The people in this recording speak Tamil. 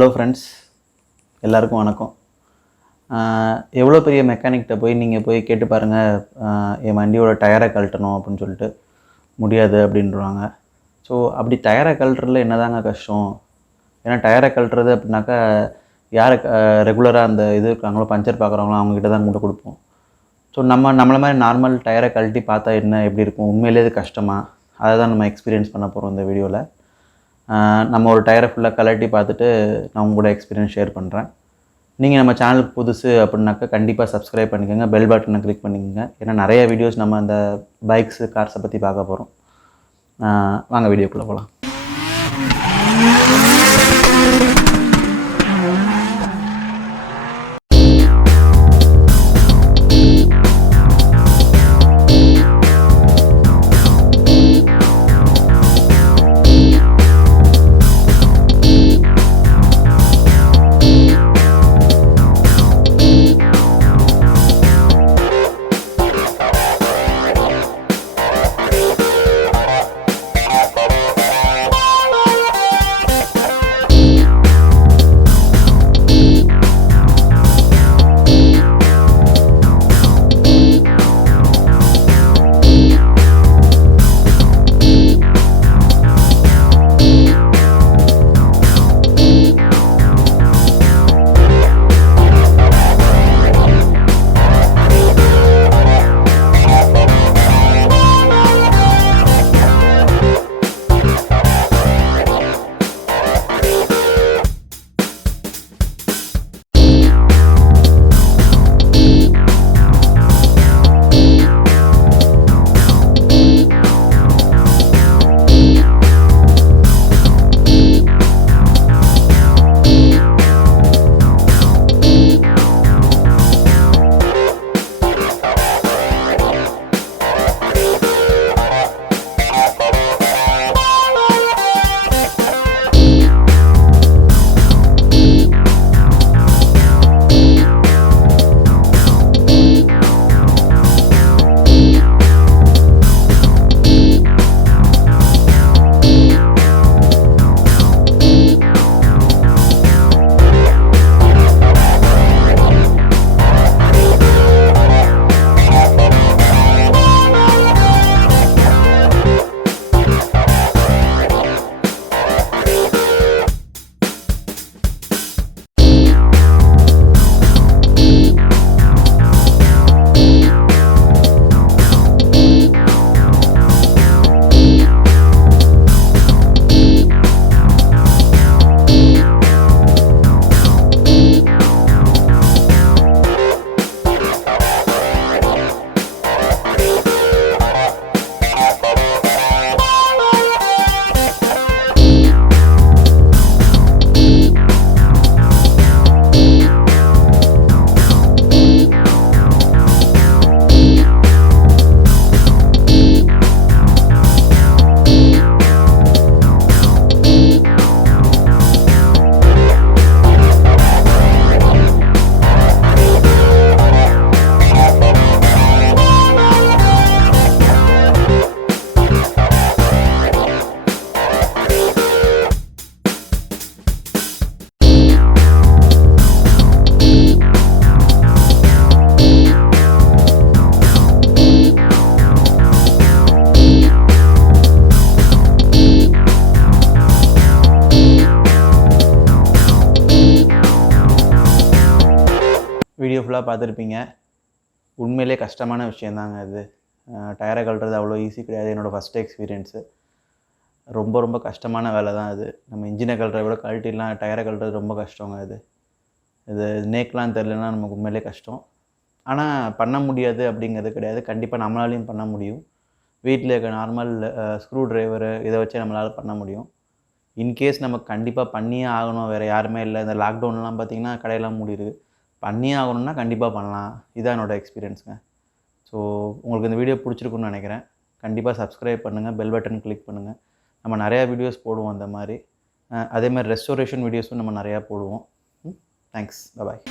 ஹலோ ஃப்ரெண்ட்ஸ், எல்லாருக்கும் வணக்கம். எவ்வளோ பெரிய மெக்கானிக்கிட்ட நீங்கள் போய் கேட்டு பாருங்கள், என் வண்டியோட டயரை கழட்டணும் அப்படின்னு சொல்லிட்டு முடியாது அப்படின்றாங்க. ஸோ அப்படி டயரை கழட்டுறதுல என்னதாங்க கஷ்டம்? ஏன்னா டயரை கழட்டுறது அப்படின்னாக்கா யார் ரெகுலராக அந்த இது இருக்காங்களோ பஞ்சர் பார்க்குறவங்களோ அவங்ககிட்ட தான் கொண்டு கொடுப்போம். ஸோ நம்மளை மாதிரி நார்மல் டயரை கழட்டி பார்த்தா எப்படி இருக்கும், உண்மையிலே இது கஷ்டமா, அதை தான் நம்ம எக்ஸ்பீரியன்ஸ் பண்ண போகிறோம் இந்த வீடியோவில். நம்ம ஒரு டயரை ஃபுல்லாக கழட்டி பார்த்துட்டு நான் உங்களோட எக்ஸ்பீரியன்ஸ் ஷேர் பண்ணுறேன். நீங்கள் நம்ம சேனலுக்கு புதுசு அப்படின்னாக்கா கண்டிப்பாக சப்ஸ்கிரைப் பண்ணிக்கோங்க, பெல் பட்டனை கிளிக் பண்ணிக்கோங்க. ஏன்னா நிறைய வீடியோஸ் நம்ம அந்த பைக்ஸு கார்ஸை பற்றி பார்க்க போகிறோம். வாங்க வீடியோக்குள்ளே போகலாம். வீடியோ ஃபுல்லாக பார்த்துருப்பீங்க. உண்மையிலே கஷ்டமான விஷயந்தாங்க இது. டயரை கழட்டுறது அவ்வளோ ஈஸி கிடையாது. என்னோடய ஃபஸ்ட்டு எக்ஸ்பீரியன்ஸு. ரொம்ப கஷ்டமான வேலை தான் அது. நம்ம இன்ஜினை கழட்டுறத விட கழட்டிலாம் டயரை கழட்டுறது ரொம்ப கஷ்டங்க இது. இது நேக்கெலாம் தெரிலனா நமக்கு உண்மையிலே கஷ்டம். ஆனால் பண்ண முடியாது அப்படிங்கிறது கிடையாது. கண்டிப்பாக நம்மளாலையும் பண்ண முடியும். வீட்டில் இருக்க நார்மல் ஸ்க்ரூ ட்ரைவரு இதை வச்சே நம்மளால் பண்ண முடியும். இன்கேஸ் நமக்கு கண்டிப்பாக பண்ணியே ஆகணும், வேறு யாருமே இல்லை, இந்த லாக்டவுன்லாம் பார்த்திங்கன்னா கடையெல்லாம் மூடிருக்கு, பண்ணியே ஆகணும்னா கண்டிப்பாக பண்ணலாம். இதுதான் என்னோடய எக்ஸ்பீரியன்ஸுங்க. ஸோ உங்களுக்கு இந்த வீடியோ பிடிச்சிருக்குன்னு நினைக்கிறேன். கண்டிப்பாக சப்ஸ்கிரைப் பண்ணுங்கள், பெல் பட்டன் கிளிக் பண்ணுங்கள். நம்ம நிறையா வீடியோஸ் போடுவோம் அந்த மாதிரி. அதேமாதிரி ரெஸ்டோரேஷன் வீடியோஸும் நம்ம நிறையா போடுவோம். தேங்க்ஸ், பாய்.